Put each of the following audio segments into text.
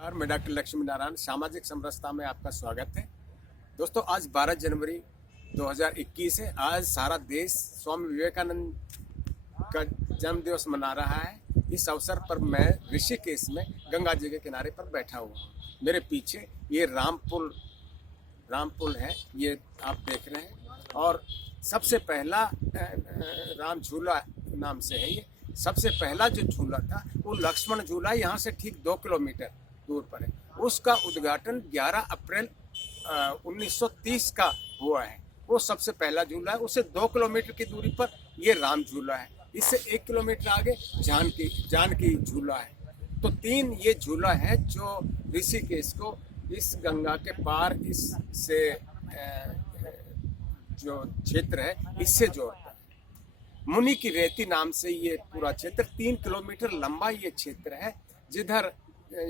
और मैं डॉक्टर लक्ष्मी नारायण, सामाजिक समरसता में आपका स्वागत है। दोस्तों, आज 12 जनवरी 2021 है। आज सारा देश स्वामी विवेकानंद का जन्म दिवस मना रहा है। इस अवसर पर मैं ऋषिकेश में गंगा जी के किनारे पर बैठा हुआ हूँ। मेरे पीछे ये रामपुल है, ये आप देख रहे हैं। और सबसे पहला राम झूला नाम से है ये। सबसे पहला जो झूला था वो लक्ष्मण झूला, यहाँ से ठीक 2 किलोमीटर दूर पर है। उसका उद्घाटन 11 अप्रैल 1930 का हुआ है। वो सबसे पहला झूला है। उससे 2 किलोमीटर की दूरी पर ये राम झूला है। इससे 1 किलोमीटर आगे जानकी झूला है। तो 3 ये झूला है जो ऋषिकेश को इस गंगा के पार इससे जो क्षेत्र है इससे जोड़ता है। मुनि की रेती नाम से ये पूरा क्षेत्र 3 किलोमीटर लंबा ये क्षेत्र है।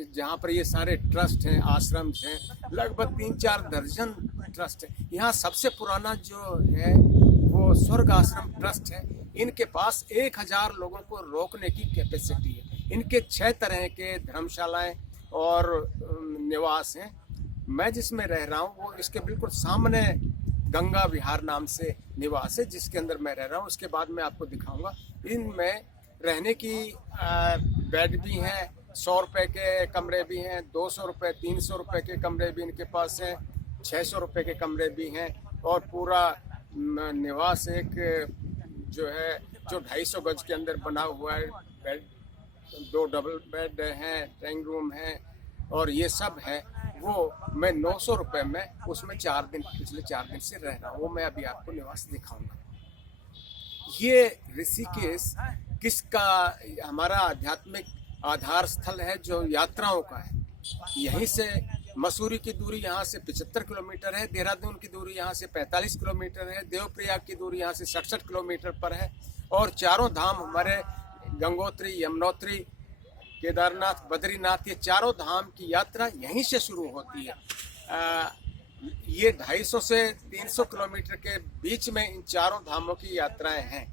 जहाँ पर ये सारे ट्रस्ट हैं, आश्रम हैं, लगभग 3-4 दर्जन ट्रस्ट है। यहाँ सबसे पुराना जो है वो स्वर्ग आश्रम ट्रस्ट है। इनके पास 1000 लोगों को रोकने की कैपेसिटी है। इनके 6 तरह के धर्मशालाएं और निवास हैं। मैं जिसमें रह रहा हूँ वो इसके बिल्कुल सामने गंगा विहार नाम से निवास है, जिसके अंदर मैं रह रहा हूँ। उसके बाद मैं आपको दिखाऊंगा। इनमें रहने की बेड भी हैं, 100 रुपए के कमरे भी हैं, 200 रुपये 300 रुपये के कमरे भी इनके पास हैं, 600 रुपये के कमरे भी हैं। और पूरा निवास एक जो 250 गज के अंदर बना हुआ है। बेड 2 डबल बेड हैं, ड्राइंग रूम है और ये सब है। वो मैं 900 रुपये में उसमें पिछले 4 दिन से रह रहा हूँ। वो मैं अभी आपको निवास दिखाऊंगा। ये ऋषिकेश किसका हमारा आध्यात्मिक आधार स्थल है, जो यात्राओं का है। यहीं से मसूरी की दूरी यहाँ से 75 किलोमीटर है, देहरादून की दूरी यहाँ से 45 किलोमीटर है, देवप्रयाग की दूरी यहाँ से 67 किलोमीटर पर है। और चारों धाम हमारे गंगोत्री, यमुनोत्री, केदारनाथ, बद्रीनाथ, ये चारों धाम की यात्रा यहीं से शुरू होती है। ये 250 से 300 किलोमीटर के बीच में इन चारों धामों की यात्राएं हैं।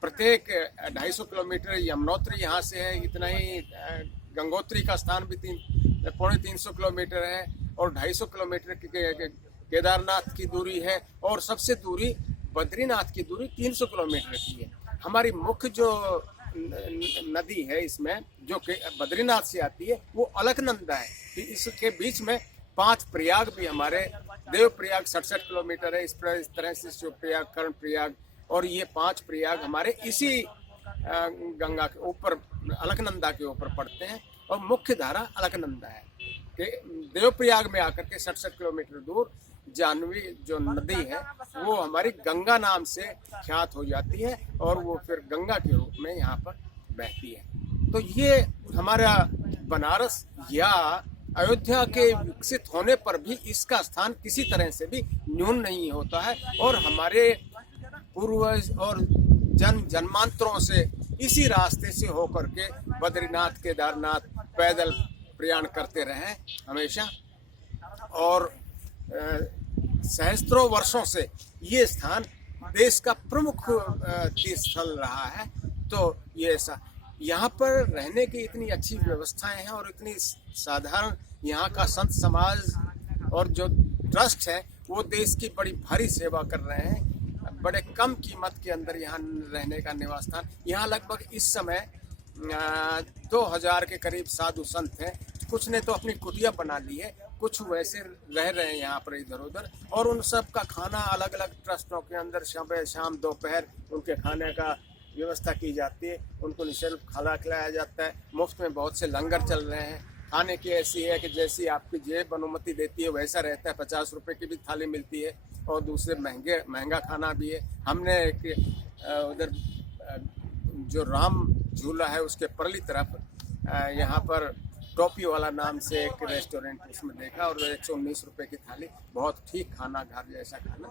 प्रत्येक 250 किलोमीटर यमुनोत्री यहाँ से है, इतना ही गंगोत्री का स्थान भी 350 किलोमीटर है। और 250 किलोमीटर की केदारनाथ की दूरी है। और सबसे दूरी बद्रीनाथ की दूरी 300 किलोमीटर की है। हमारी मुख्य जो नदी है इसमें जो बद्रीनाथ से आती है वो अलकनंदा है। इसके बीच में 5 प्रयाग भी हमारे, देव प्रयाग 67 किलोमीटर है। इस तरह से शिवप्रयाग, कर्ण प्रयाग और ये 5 प्रयाग हमारे इसी गंगा के ऊपर, अलकनंदा के ऊपर पड़ते हैं। और मुख्य धारा अलकनंदा है। देव प्रयाग में आकर के 67 किलोमीटर दूर जानवी जो नदी है वो हमारी गंगा नाम से ख्यात हो जाती है और वो फिर गंगा के रूप में यहाँ पर बहती है। तो ये हमारा बनारस या अयोध्या के विकसित होने पर भी इसका स्थान किसी तरह से भी न्यून नहीं होता है। और हमारे पूर्वज और जन्मांतरों से इसी रास्ते से होकर के बद्रीनाथ, केदारनाथ पैदल प्रयाण करते रहे हमेशा। और सहस्त्रों वर्षों से ये स्थान देश का प्रमुख तीर्थ स्थल रहा है। तो ये ऐसा यहाँ पर रहने की इतनी अच्छी व्यवस्थाएं हैं और इतनी साधारण यहाँ का संत समाज और जो ट्रस्ट है वो देश की बड़ी भारी सेवा कर रहे हैं। बड़े कम कीमत के अंदर यहाँ रहने का निवास स्थान। यहाँ लगभग इस समय 2000 के करीब साधु संत हैं। कुछ ने तो अपनी कुटिया बना ली है, कुछ वैसे रह रहे हैं यहाँ पर इधर उधर। और उन सब का खाना अलग अलग ट्रस्टों के अंदर सुबह शाम दोपहर उनके खाने का व्यवस्था की जाती है। उनको निःशुल्क खाना खिलाया जाता है। मुफ्त में बहुत से लंगर चल रहे हैं। खाने की ऐसी है कि जैसी आपकी जेब अनुमति देती है वैसा रहता है। 50 रुपये की भी थाली मिलती है और दूसरे महंगा खाना भी है। हमने उधर जो राम झूला है उसके परली तरफ यहाँ पर टोपी वाला नाम से एक रेस्टोरेंट उसमें देखा और 119 रुपये की थाली, बहुत ठीक खाना, घर जैसा खाना,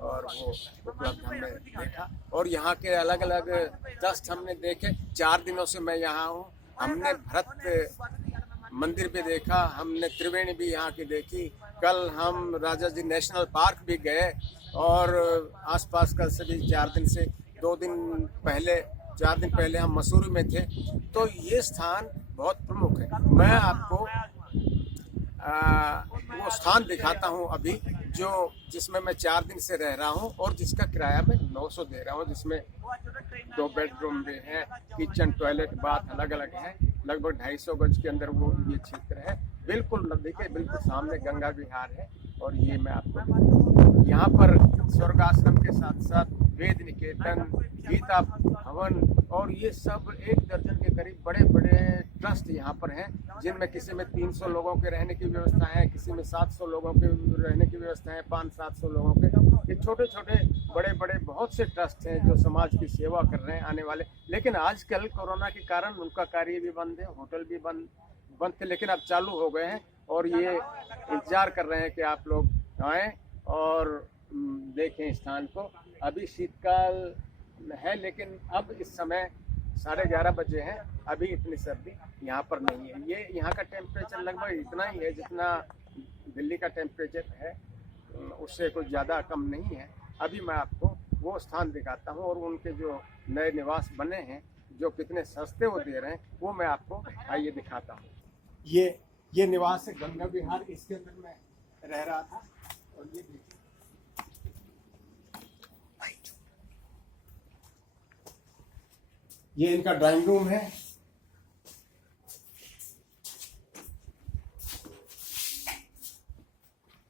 और वो उपलब्ध हमने देखा। और यहाँ के अलग अलग ट्रस्ट हमने देखे। 4 दिनों से मैं यहाँ हूँ। हमने भरत मंदिर भी देखा, हमने त्रिवेणी भी यहाँ की देखी। कल हम राजा जी नेशनल पार्क भी गए और आसपास का सभी 4 दिन से 2 दिन पहले 4 दिन पहले हम मसूरी में थे। तो ये स्थान बहुत प्रमुख है। मैं आपको वो स्थान दिखाता हूँ अभी, जो जिसमें मैं 4 दिन से रह रहा हूँ और जिसका किराया मैं 900 दे रहा हूँ, जिसमें 2 बेडरूम भी हैं, किचन टॉयलेट बाथ अलग अलग है। लगभग 250 गज के अंदर वो ये क्षेत्र है। बिल्कुल नदी के बिल्कुल सामने गंगा विहार है। और ये मैं आपको यहाँ पर स्वर्ग आश्रम के साथ साथ वेद निकेतन, गीता भवन और ये सब 1 दर्जन के करीब बड़े बड़े ट्रस्ट यहाँ पर हैं, जिनमें किसी में 300 लोगों के रहने की व्यवस्था है, किसी में 700 लोगों के रहने की व्यवस्था है, 500-700 लोगों के। ये छोटे छोटे बड़े बड़े बहुत से ट्रस्ट हैं जो समाज की सेवा कर रहे हैं आने वाले। लेकिन आजकल कोरोना के कारण उनका कार्य भी बंद है, होटल भी बंद थे, लेकिन अब चालू हो गए हैं और ये इंतजार कर रहे हैं कि आप लोग आएँ और देखें स्थान को। अभी शीतकाल है, लेकिन अब इस समय 11:30 बजे हैं, अभी इतनी सर्दी यहाँ पर नहीं है। ये यहाँ का टेम्परेचर लगभग इतना ही है जितना दिल्ली का टेम्परेचर है, उससे कुछ ज़्यादा कम नहीं है। अभी मैं आपको वो स्थान दिखाता हूँ और उनके जो नए निवास बने हैं, जो कितने सस्ते वो दे रहे हैं, वो मैं आपको आइए दिखाता हूँ। ये निवास है गंगा विहार, इसके अंदर मैं रह रहा था। और ये देखिए, ये इनका ड्राइंग रूम है।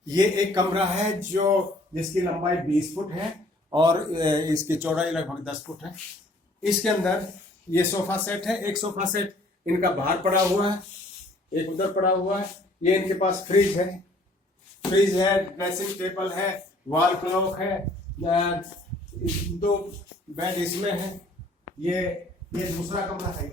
ये एक कमरा है जिसकी लंबाई 20 फुट है और इसकी चौड़ाई लगभग 10 फुट है। इसके अंदर ये सोफा सेट है, एक सोफा सेट इनका बाहर पड़ा हुआ है, एक उधर पड़ा हुआ है। ये इनके पास फ्रिज है, ड्रेसिंग टेबल है, वॉल क्लॉक है, 2 बेड इसमें है। ये दूसरा कमरा है,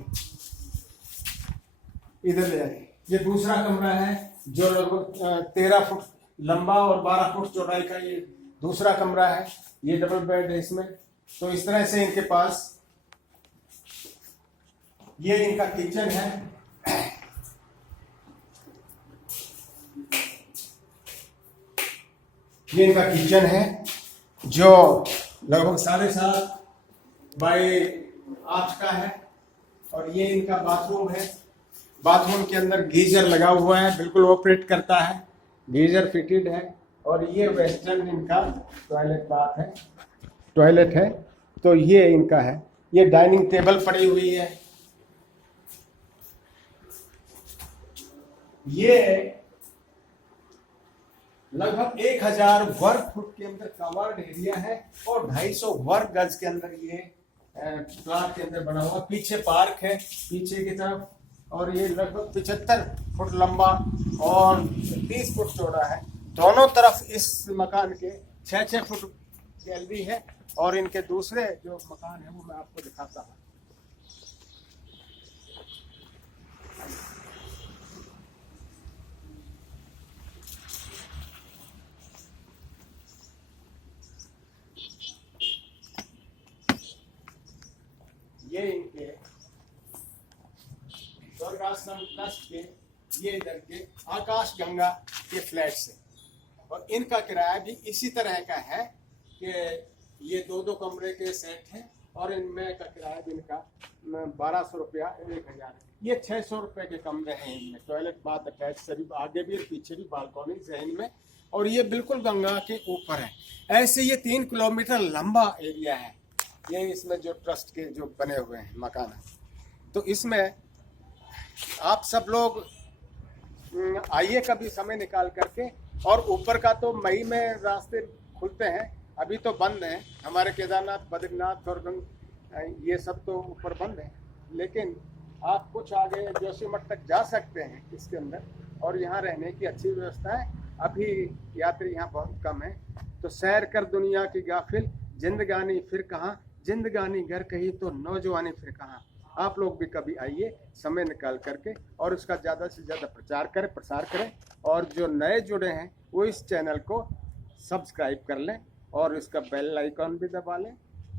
इधर ले जाइए। ये दूसरा कमरा है जो लगभग 13 फुट लंबा और 12 फुट चौड़ाई का ये दूसरा कमरा है। ये डबल बेड है इसमें। तो इस तरह से इनके पास ये इनका किचन है। ये इनका किचन है जो लगभग 7.5 बाई 8 का है। और ये इनका बाथरूम है। बाथरूम के अंदर गीजर लगा हुआ है, बिल्कुल ऑपरेट करता है, गीजर फिटेड है। और ये वेस्टर्न इनका टॉयलेट है। तो ये इनका है। ये डाइनिंग टेबल पड़ी हुई है। ये लगभग 1000 वर्ग फुट के अंदर कवर्ड एरिया है और 250 वर्ग गज के अंदर ये प्लाट के अंदर बना हुआ। पीछे पार्क है पीछे की तरफ, और ये लगभग 75 फुट लंबा और 30 फुट चौड़ा है। दोनों तरफ इस मकान के 6-6 फुट गैलरी है। और इनके दूसरे जो मकान है वो मैं आपको दिखाता हूँ। ये इनके स्वर्ग आश्रम ट्रस्ट के ये इधर के आकाश गंगा के फ्लैट्स है। और इनका किराया भी इसी तरह का है कि ये 2-2 कमरे के सेट हैं और इनमें का किराया भी इनका 1200 रुपया 1000 है। ये 600 रुपये के कमरे हैं। इनमें टॉयलेट बाथ अटैच, सभी आगे भी और पीछे भी बालकनी है इनमें। और ये बिल्कुल गंगा के ऊपर है। ऐसे ये 3 किलोमीटर लंबा एरिया है। ये इसमें जो ट्रस्ट के जो बने हुए हैं मकान है। तो इसमें आप सब लोग आइए कभी समय निकाल करके। और ऊपर का तो मई में रास्ते खुलते हैं, अभी तो बंद हैं। हमारे केदारनाथ, बद्रीनाथ और ये सब तो ऊपर बंद है। लेकिन आप कुछ आगे जोशीमठ तक जा सकते हैं इसके अंदर। और यहाँ रहने की अच्छी व्यवस्था है। अभी यात्री यहाँ बहुत कम है। तो सैर कर दुनिया की गाफिल, जिंदगानी फिर कहाँ, जिंदगानी घर कही तो नौजवानी फिर कहाँ। आप लोग भी कभी आइए समय निकाल करके और उसका ज़्यादा से ज़्यादा प्रसार करें। और जो नए जुड़े हैं वो इस चैनल को सब्सक्राइब कर लें और इसका बेल आइकॉन भी दबा लें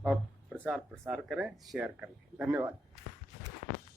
और प्रसार करें, शेयर कर लें। धन्यवाद।